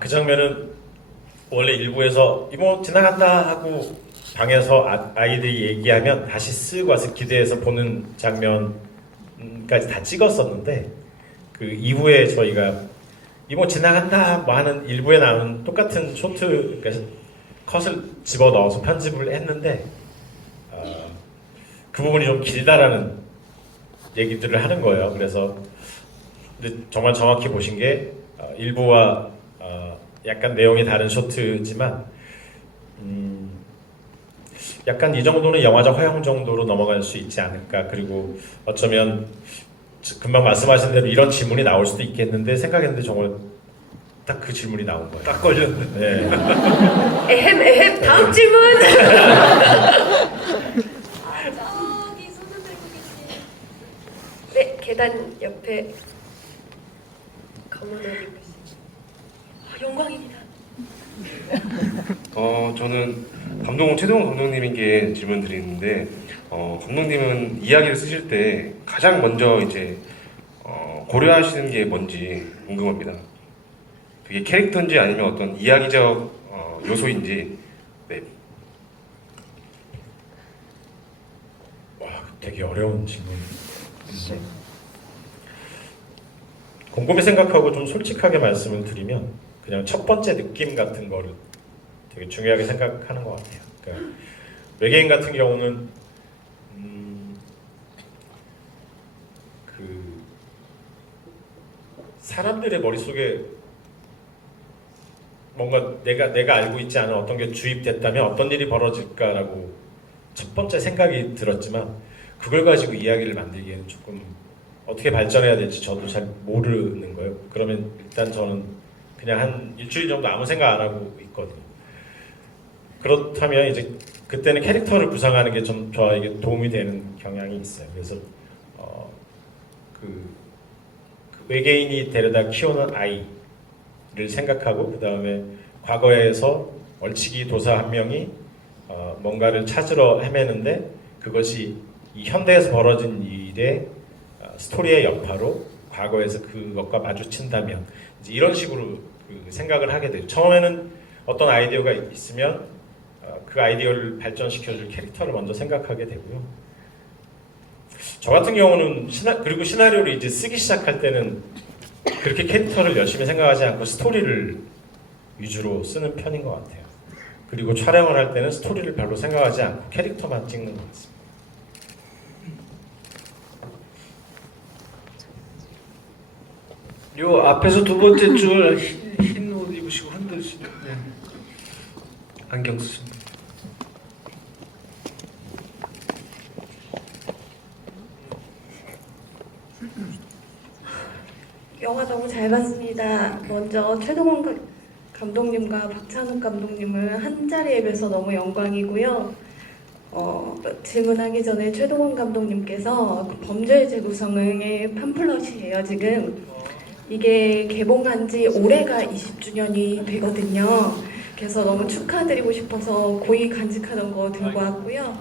그 장면은 원래 일부에서 이모 지나간다 하고 방에서 아이들이 얘기하면 다시 쓱 와서 기대해서 보는 장면까지 다 찍었었는데 그 이후에 저희가 이모 지나간다 뭐 하는 일부에 나오는 똑같은 쇼트 그러니까 컷을 집어 넣어서 편집을 했는데 그 부분이 좀 길다라는 얘기들을 하는 거예요. 그래서 근데 정말 정확히 보신 게 일부와 약간 내용이 다른 쇼트지만 약간 이 정도는 영화적 허용 정도로 넘어갈 수 있지 않을까. 그리고 어쩌면 금방 말씀하신 대로 이런 질문이 나올 수도 있겠는데 생각했는데 정말 딱 그 질문이 나온 거예요. 딱 걸렸네. 네. 에헴 다음 질문. 저기 손을 들고 계신 네 계단 옆에 검은 옷 입으신 영광입니다. 저는 최동원 감독님께 질문 드리는데, 감독님은 이야기를 쓰실 때 가장 먼저 이제 고려하시는 게 뭔지 궁금합니다. 그게 캐릭터인지 아니면 어떤 이야기적 요소인지. 네. 와, 되게 어려운 질문. 곰곰이 생각하고 좀 솔직하게 말씀을 드리면 그냥 첫 번째 느낌 같은 거를 되게 중요하게 생각하는 것 같아요. 그러니까 외계인 같은 경우는 그 사람들의 머릿속에 뭔가 내가 알고 있지 않은 어떤 게 주입됐다면 어떤 일이 벌어질까라고 첫 번째 생각이 들었지만 그걸 가지고 이야기를 만들기에는 조금 어떻게 발전해야 될지 저도 잘 모르는 거예요. 그러면 일단 저는 그냥 한 일주일 정도 아무 생각 안 하고 있거든요. 그렇다면 이제 그때는 캐릭터를 구상하는 게 좀 저에게 도움이 되는 경향이 있어요. 그래서 그 외계인이 데려다 키우는 아이를 생각하고 그 다음에 과거에서 얼치기 도사 한 명이 뭔가를 찾으러 헤매는데 그것이 이 현대에서 벌어진 일의 스토리의 여파로 과거에서 그것과 마주친다면 이제 이런 식으로 그 생각을 하게 돼요. 처음에는 어떤 아이디어가 있으면 그 아이디어를 발전시켜줄 캐릭터를 먼저 생각하게 되고요. 저 같은 경우는 그리고 시나리오를 이제 쓰기 시작할 때는 그렇게 캐릭터를 열심히 생각하지 않고 스토리를 위주로 쓰는 편인 것 같아요. 그리고 촬영을 할 때는 스토리를 별로 생각하지 않고 캐릭터만 찍는 것 같습니다. 요 앞에서 두 번째 줄 흰 옷 입으시고 흔드시죠. 네. 안경 쓰십니다. 영화 너무 잘 봤습니다. 먼저 최동원 감독님과 박찬욱 감독님을 한 자리에 뵈서 너무 영광이고요. 질문하기 전에 최동원 감독님께서 그 범죄의 재구성의 팜플렛이에요. 지금 이게 개봉한 지 올해가 20주년이 되거든요. 그래서 너무 축하드리고 싶어서 고이 간직하던 거 들고 왔고요.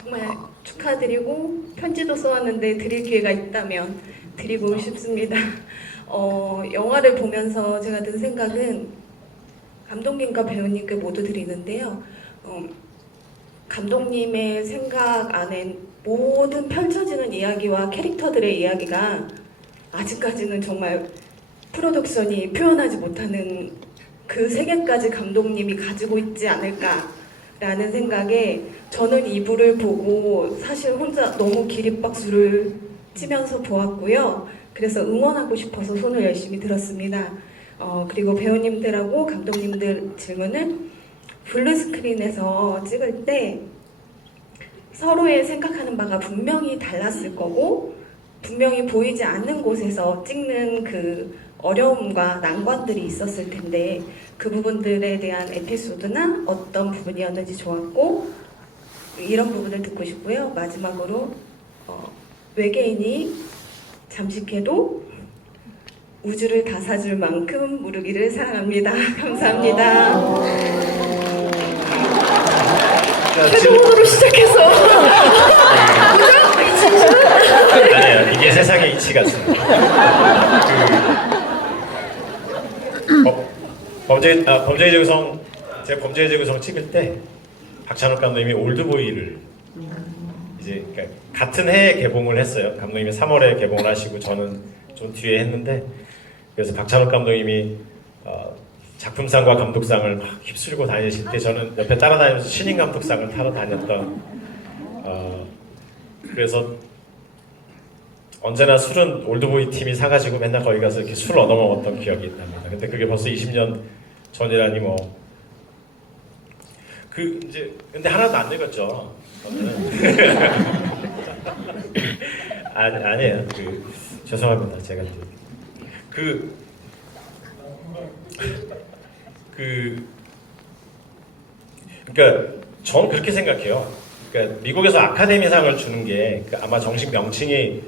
정말 축하드리고 편지도 써왔는데 드릴 기회가 있다면 드리고 싶습니다. 영화를 보면서 제가 든 생각은 감독님과 배우님께 모두 드리는데요. 감독님의 생각 안에 모든 펼쳐지는 이야기와 캐릭터들의 이야기가 아직까지는 정말 프로덕션이 표현하지 못하는 그 세계까지 감독님이 가지고 있지 않을까라는 생각에 저는 이부를 보고 사실 혼자 너무 기립박수를 치면서 보았고요. 그래서 응원하고 싶어서 손을 열심히 들었습니다. 그리고 배우님들하고 감독님들 질문을 블루스크린에서 찍을 때 서로의 생각하는 바가 분명히 달랐을 거고 분명히 보이지 않는 곳에서 찍는 그 어려움과 난관들이 있었을 텐데 그 부분들에 대한 에피소드나 어떤 부분이었는지 좋았고 이런 부분을 듣고 싶고요. 마지막으로 외계인이 잠식해도 우주를 다 사줄 만큼 무르기를 사랑합니다. 감사합니다. 최종으로 시작해서 뭐죠? 이 진실은? 아니에요. 이게 세상의 이치 같습니다. 범죄의 재구성 제가 범죄의 재구성 찍을 때 박찬욱 감독님이 올드보이를 이제 그러니까 같은 해에 개봉을 했어요. 감독님이 3월에 개봉을 하시고 저는 좀 뒤에 했는데 그래서 박찬욱 감독님이 작품상과 감독상을 막 휩쓸고 다니실 때 저는 옆에 따라다니면서 신인 감독상을 타러 다녔던 그래서 언제나 술은 올드보이 팀이 사가지고 맨날 거기 가서 이렇게 술을 얻어먹었던 기억이 있답니다. 근데 그게 벌써 20년 전이라니 뭐 그 이제 근데 하나도 안 늙었죠. 저는. 아니에요. 죄송합니다. 제가 이제 그러니까 저는 그렇게 생각해요. 그러니까 미국에서 아카데미상을 주는 게 아마 정식 명칭이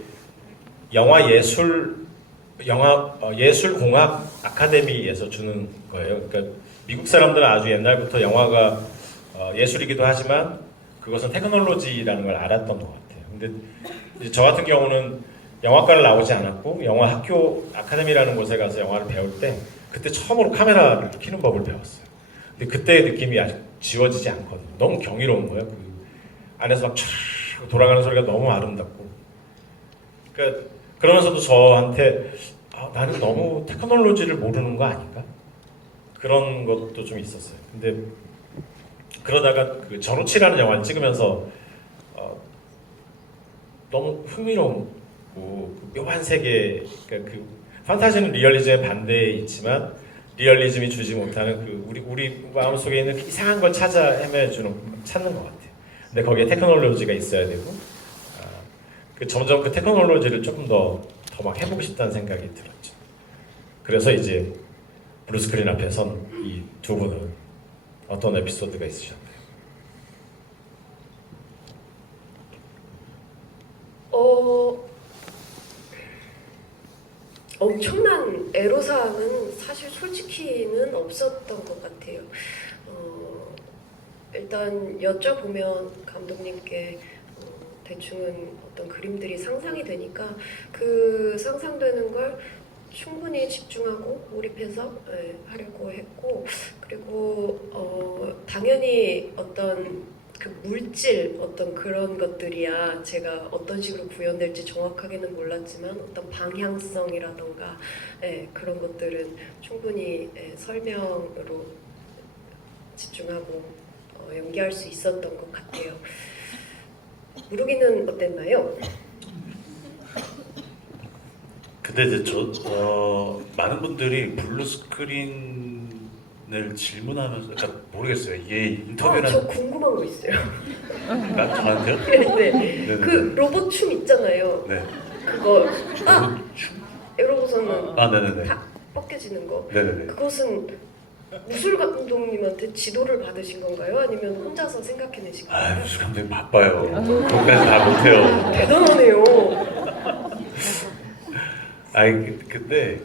예술공학 아카데미에서 주는 거예요. 그러니까 미국 사람들은 아주 옛날부터 영화가 예술이기도 하지만 그것은 테크놀로지라는 걸 알았던 것 같아요. 근데 이제 저 같은 경우는 영화과를 나오지 않았고 영화 학교 아카데미라는 곳에 가서 영화를 배울 때 그때 처음으로 카메라를 켜는 법을 배웠어요. 근데 그때의 느낌이 아직 지워지지 않거든요. 너무 경이로운 거예요. 그 안에서 막 촤 돌아가는 소리가 너무 아름답고. 그러니까 그러면서도 저한테 나는 너무 테크놀로지를 모르는 거 아닌가? 그런 것도 좀 있었어요. 근데 그러다가 그 전우치라는 영화를 찍으면서 너무 흥미로운 그 묘한 세계, 그러니까 그 판타지는 리얼리즘의 반대에 있지만 리얼리즘이 주지 못하는 그 우리 마음속에 있는 그 이상한 걸 찾는 것 같아요. 근데 거기에 테크놀로지가 있어야 되고 점점 그 테크놀로지를 조금 더 막 해보고 싶다는 생각이 들었죠. 그래서 이제 블루스크린 앞에 선 이 두 분은 어떤 에피소드가 있으셨나요? 엄청난 애로사항은 사실 솔직히는 없었던 것 같아요. 일단 여쭤보면 감독님께 대충은 어떤 그림들이 상상이 되니까 그 상상되는 걸 충분히 집중하고 몰입해서 하려고 했고, 그리고 당연히 어떤 그 물질 어떤 그런 것들이야 제가 어떤 식으로 구현될지 정확하게는 몰랐지만 어떤 방향성이라던가 그런 것들은 충분히 설명으로 집중하고 연기할 수 있었던 것 같아요. 무르기는 어땠나요? 근데 이제 많은 분들이 블루 스크린을 질문하면서, 그러니까 모르겠어요. 이게 인터뷰는 저 궁금한 거 있어요. 저한테요? 네. 네네네. 그 로봇 춤 있잖아요. 네. 그거 이러고서는 네네네. 다 벗겨지는 거. 네네네. 그것은 무술 감독님한테 지도를 받으신 건가요? 아니면 혼자서 생각해내신 건가요? 무슨 감독님 바빠요. 그것까지 다 못해요. 대단하네요. 근데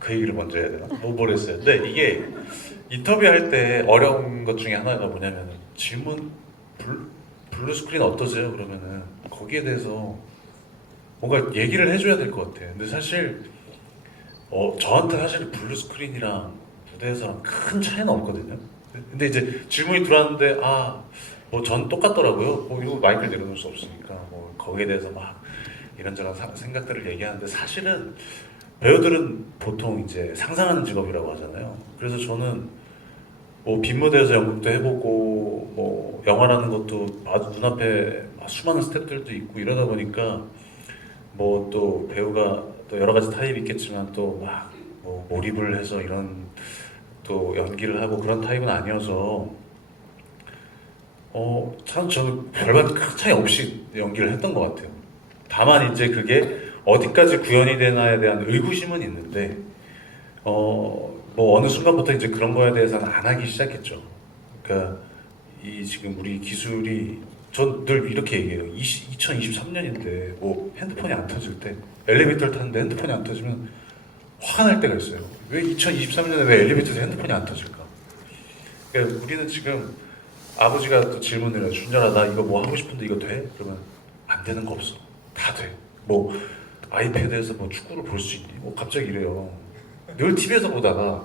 그 얘기를 먼저 해야 되나? 모르겠어요. 근데 이게 인터뷰할 때 어려운 것 중에 하나가 뭐냐면 질문 블루 스크린 어떠세요? 그러면은 거기에 대해서 뭔가 얘기를 해줘야 될 것 같아요. 근데 사실 저한테 사실 블루 스크린이랑 무대에서랑 큰 차이는 없거든요. 근데 이제 질문이 들어왔는데 뭐 전 똑같더라고요. 이거 마이크를 내려놓을 수 없으니까 뭐 거기에 대해서 막 이런저런 생각들을 얘기하는데 사실은 배우들은 보통 이제 상상하는 직업이라고 하잖아요. 그래서 저는 뭐 빈 무대에서 연극도 해보고 뭐 영화라는 것도 아주 눈앞에 수많은 스태프들도 있고 이러다 보니까 뭐 또 배우가 또 여러 가지 타입이 있겠지만 또 막 뭐 몰입을 해서 이런 또 연기를 하고 그런 타입은 아니어서 참 저는 별반 큰 차이 없이 연기를 했던 것 같아요. 다만 이제 그게 어디까지 구현이 되나에 대한 의구심은 있는데 뭐 어느 순간부터 이제 그런 거에 대해서는 안 하기 시작했죠. 그러니까 이 지금 우리 기술이 전 늘 이렇게 얘기해요. 2023년인데 뭐 핸드폰이 안 터질 때 엘리베이터를 타는데 핸드폰이 안 터지면 화가 날 때가 있어요. 왜 2023년에 왜 엘리베이터에서 핸드폰이 안 터질까? 그러니까 우리는 지금 아버지가 또 질문을 해요. 준열아 나 이거 뭐 하고 싶은데 이거 돼? 그러면 안 되는 거 없어. 다 돼. 뭐 아이패드에서 뭐 축구를 볼 수 있니? 뭐 갑자기 이래요. 늘 TV에서 보다가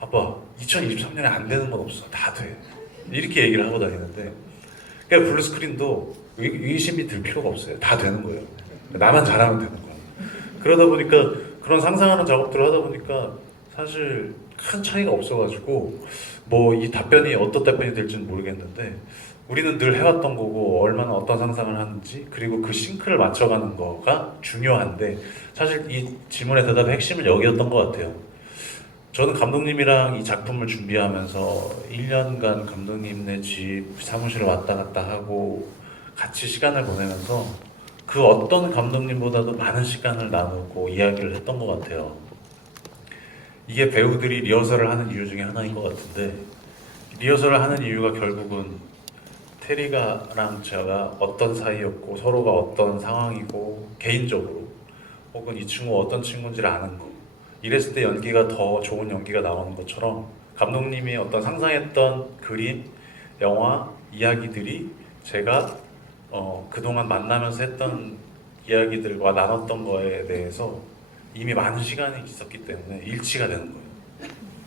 아빠 2023년에 안 되는 건 없어. 다 돼. 이렇게 얘기를 하고 다니는데 그러니까 블루스크린도 의심이 들 필요가 없어요. 다 되는 거예요. 나만 잘하면 되는 거예요. 그러다 보니까 그런 상상하는 작업들을 하다 보니까 사실 큰 차이가 없어가지고 뭐 이 답변이 어떤 답변이 될지는 모르겠는데 우리는 늘 해왔던 거고 얼마나 어떤 상상을 하는지 그리고 그 싱크를 맞춰가는 거가 중요한데 사실 이 질문의 대답의 핵심은 여기였던 것 같아요. 저는 감독님이랑 이 작품을 준비하면서 1년간 감독님네 집 사무실을 왔다 갔다 하고 같이 시간을 보내면서 그 어떤 감독님보다도 많은 시간을 나누고 이야기를 했던 것 같아요. 이게 배우들이 리허설을 하는 이유 중에 하나인 것 같은데 리허설을 하는 이유가 결국은 테리가랑 제가 어떤 사이였고 서로가 어떤 상황이고 개인적으로 혹은 이 친구가 어떤 친구인지를 아는 거 이랬을 때 연기가 더 좋은 연기가 나오는 것처럼 감독님이 어떤 상상했던 그림, 영화, 이야기들이 제가 그동안 만나면서 했던 이야기들과 나눴던 거에 대해서 이미 많은 시간이 있었기 때문에 일치가 되는 거예요.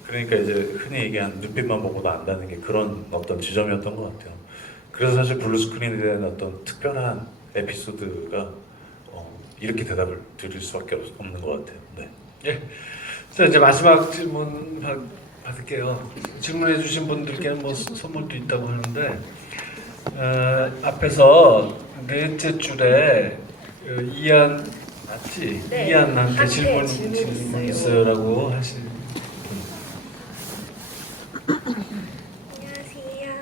그러니까 이제 흔히 얘기하는 눈빛만 보고도 안다는 게 그런 어떤 지점이었던 것 같아요. 그래서 사실 블루스크린에 대한 어떤 특별한 에피소드가 이렇게 대답을 드릴 수밖에 없는 것 같아요. 네. 예. 자 이제 마지막 질문 받을게요. 질문해 주신 분들께는 뭐 선물도 있다고 하는데 앞에서 넷째 줄에 이한 맞지? 네. 이한한테 한테 질문 질문 있어요라고 하신 안녕하세요.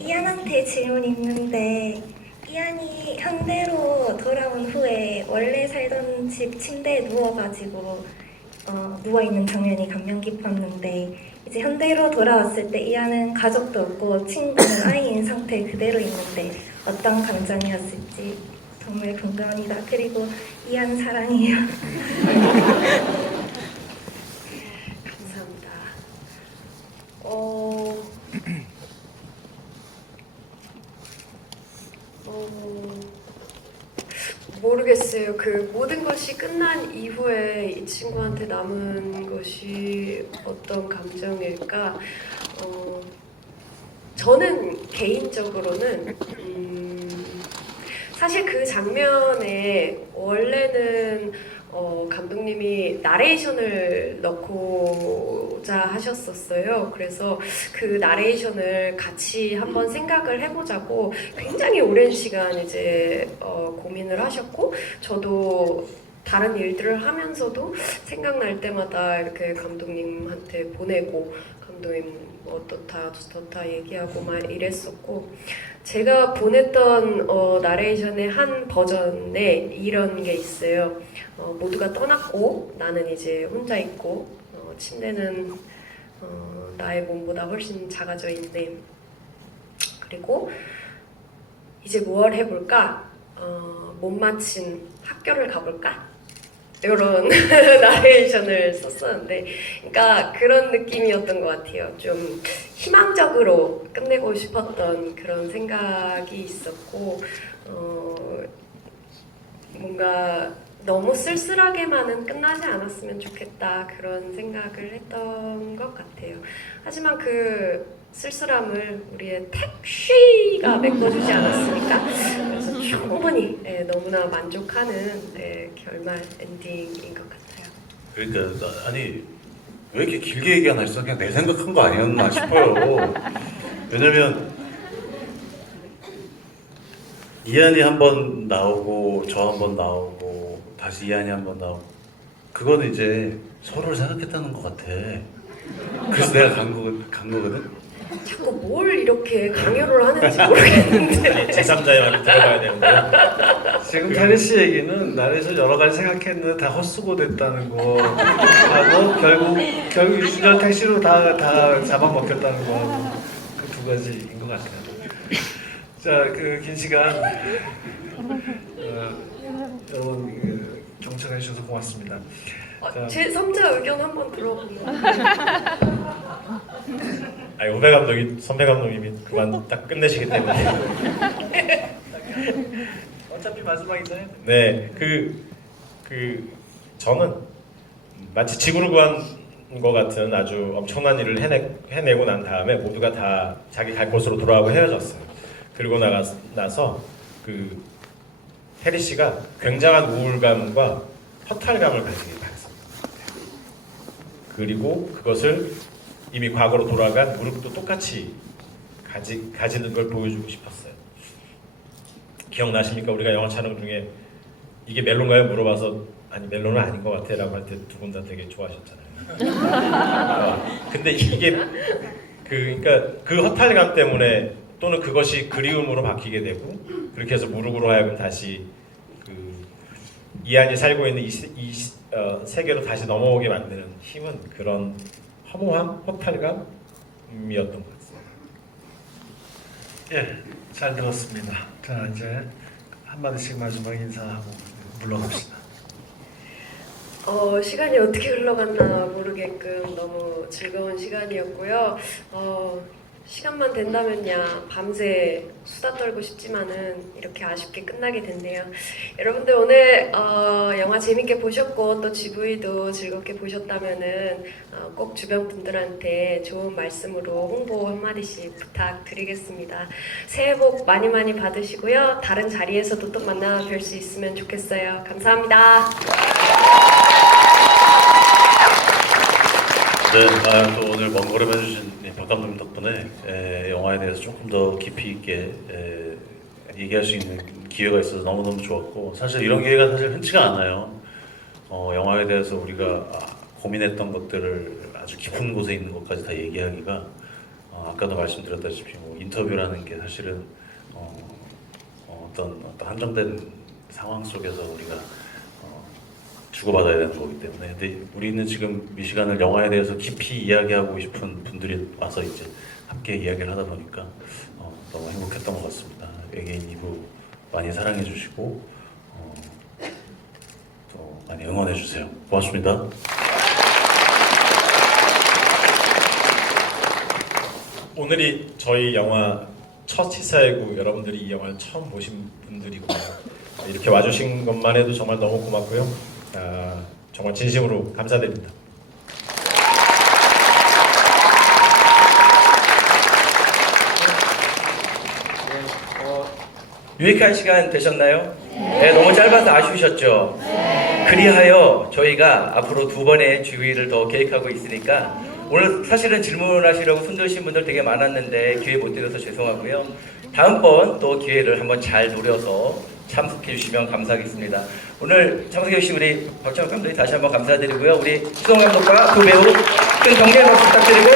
이안한테 질문 있는데 이안이 현대로 돌아온 후에 원래 살던 집 침대에 누워가지고 누워 있는 장면이 감명 깊었는데 이제 현대로 돌아왔을 때 이안은 가족도 없고 친구는 아이인 상태 그대로 있는데 어떤 감정이었을지 정말 궁금합니다. 그리고 이안 사랑해요. 감사합니다. 모르겠어요. 그 모든 것이 끝난 이후에 이 친구한테 남은 것이 어떤 감정일까? 저는 개인적으로는 사실 그 장면에 원래는 감독님이 나레이션을 넣고자 하셨었어요. 그래서 그 나레이션을 같이 한번 생각을 해보자고 굉장히 오랜 시간 이제 고민을 하셨고 저도 다른 일들을 하면서도 생각날 때마다 이렇게 감독님한테 보내고 감독님 어떻다 저렇다 얘기하고 막 이랬었고 제가 보냈던 나레이션의 한 버전에 이런 게 있어요. 모두가 떠났고 나는 이제 혼자 있고 침대는 나의 몸보다 훨씬 작아져 있네. 그리고 이제 뭘 해볼까? 못 마친 학교를 가볼까? 이런 나레이션을 썼었는데 그러니까 그런 느낌이었던 것 같아요. 좀 희망적으로 끝내고 싶었던 그런 생각이 있었고 뭔가 너무 쓸쓸하게만은 끝나지 않았으면 좋겠다 그런 생각을 했던 것 같아요. 하지만 그 쓸쓸함을 우리의 택시가 메꿔주지 않았습니까? 그래서 충분히 너무나 만족하는 결말 엔딩인 것 같아요. 그러니까 아니 왜 이렇게 길게 얘기하나 했어? 그냥 내 생각한 거 아니었나 싶어요. 왜냐면 이한이 한 번 나오고 저 한 번 나오고 다시 이한이 한 번 나오고 그거는 이제 서로를 생각했다는 것 같아. 그래서 내가 간 거거든. 자꾸 뭘 이렇게 강요를 하는지 모르겠는데 제3자의 말을 들어봐야 되는데요. 지금 테리 씨 얘기는 나레이션 여러 가지 생각했는데 다 헛수고 됐다는 거 하고 결국 유진열 택시로 다 잡아먹혔다는 거 그 두 가지인 것 같아요. 자, 그 긴 시간 여러분 경청해 주셔서 고맙습니다. 제 3자 의견 한번 들어보면 아니 후배 감독이 선배 감독님이 그만 딱 끝내시기 때문에 어차피 마지막이잖아요. 네, 저는 마치 지구를 구한 것 같은 아주 엄청난 일을 해내고 난 다음에 모두가 다 자기 갈 곳으로 돌아가고 헤어졌어요. 그리고 나서 그 해리 씨가 굉장한 우울감과 허탈감을 가지게 됐습니다. 그리고 그것을 이미 과거로 돌아간 무릎도 똑같이 가지는 걸 보여주고 싶었어요. 기억나십니까? 우리가 영화 촬영 중에 이게 멜론가요? 물어봐서 아니 멜론은 아닌 것 같아 라고 할 때 두 분 다 되게 좋아하셨잖아요. 근데 이게 그러니까 그 허탈감 때문에 또는 그것이 그리움으로 바뀌게 되고 그렇게 해서 무릎으로 하여금 다시 그 이안이 살고 있는 이 세계로 다시 넘어오게 만드는 힘은 그런 허무함, 허탈감이었던 것 같습니다. 예, 잘 들었습니다. 자, 이제 한마디씩 마지막 인사하고 물러갑시다. 시간이 어떻게 흘러갔나 모르게끔 너무 즐거운 시간이었고요. 시간만 된다면야 밤새 수다 떨고 싶지만은 이렇게 아쉽게 끝나게 됐네요. 여러분들 오늘 영화 재밌게 보셨고 또 GV도 즐겁게 보셨다면은 꼭 주변 분들한테 좋은 말씀으로 홍보 한마디씩 부탁드리겠습니다. 새해 복 많이 많이 받으시고요. 다른 자리에서도 또 만나 뵐 수 있으면 좋겠어요. 감사합니다. 네, 또 오늘 먼 걸음 해주신 박 감독님 덕분에 영화에 대해서 조금 더 깊이 있게 얘기할 수 있는 기회가 있어서 너무너무 좋았고 사실 이런 기회가 사실 흔치가 않아요. 영화에 대해서 우리가 고민했던 것들을 아주 깊은 곳에 있는 것까지 다 얘기하기가 아까도 말씀드렸다시피 뭐 인터뷰라는 게 사실은 어떤 한정된 상황 속에서 우리가 주고받아야 되는 거기 때문에 근데 우리는 지금 이 시간을 영화에 대해서 깊이 이야기하고 싶은 분들이 와서 이제 함께 이야기를 하다 보니까 너무 행복했던 것 같습니다. 외계인 2부 많이 사랑해 주시고 또 많이 응원해 주세요. 고맙습니다. 오늘이 저희 영화 첫 시사회고 여러분들이 이 영화를 처음 보신 분들이고 이렇게 와주신 것만 해도 정말 너무 고맙고요. 정말 진심으로 감사드립니다. 유익한 시간 되셨나요? 네, 너무 짧아서 아쉬우셨죠? 그리하여 저희가 앞으로 2번의 주의를 더 계획하고 있으니까 오늘 사실은 질문하시려고 손드신 분들 되게 많았는데 기회 못 드려서 죄송하고요. 다음번 또 기회를 한번 잘 노려서 참석해 주시면 감사하겠습니다. 오늘 참석해 주신 우리 박찬욱 감독님 다시 한번 감사드리고요. 우리 희성 감독과 두 배우 큰 격려의 박수 부탁드리고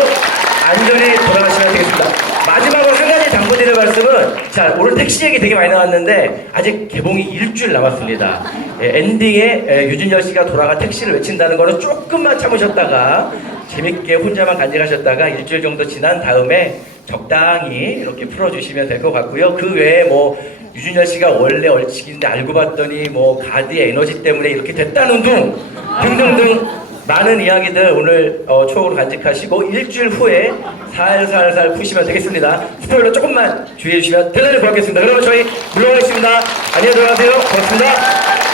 안전히 돌아가시면 되겠습니다. 마지막으로 한 가지 당부드릴 말씀은 자 오늘 택시 얘기 되게 많이 나왔는데 아직 개봉이 일주일 남았습니다. 엔딩에 유준열 씨가 돌아가 택시를 외친다는 거는 조금만 참으셨다가 재밌게 혼자만 간직하셨다가 일주일 정도 지난 다음에 적당히 이렇게 풀어주시면 될 것 같고요. 그 외에 뭐 유준열 씨가 원래 얼치기인데 알고 봤더니 뭐 가드의 에너지 때문에 이렇게 됐다는 등 등등등 많은 이야기들 오늘 추억으로 간직하시고 일주일 후에 살살살 푸시면 되겠습니다. 스포일러 조금만 주의해 주시면 대단히 고맙겠습니다. 그러면 저희 물러가겠습니다. 안녕히 들어가세요. 고맙습니다.